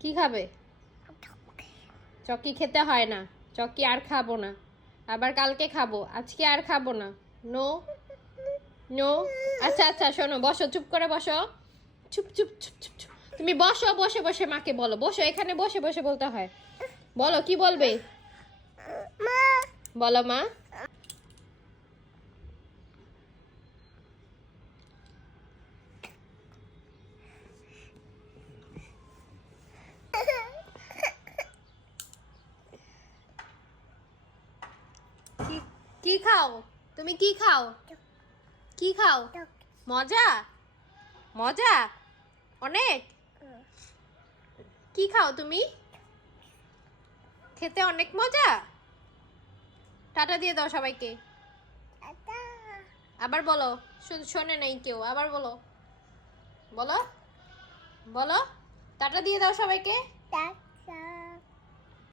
কি খাবে? চকি খেতে হয় না, চকি আর খাবো না, আবার কালকে খাবো, আজকে আর খাবো না। No no. আচ্ছা আচ্ছা শোনো, বসো, চুপ করে বসো। চুপ চুপ চুপ চুপ চুপ। তুমি বসো, বসে বসে মাকে বলো, বসো, এখানে বসে বসে বলতে হয়। বলো কি বলবে? বলো মা। কি কি খাও? তুমি কি খাও? কি খাও? মজা? মজা অনেক? কি খাও তুমি? খেতে অনেক মজা। টাটা দিয়ে দাও সবাইকে। আবার বলো, শোনে নাই কেউ, আবার বলো, বলো বলো, টাটা দিয়ে দাও সবাইকে।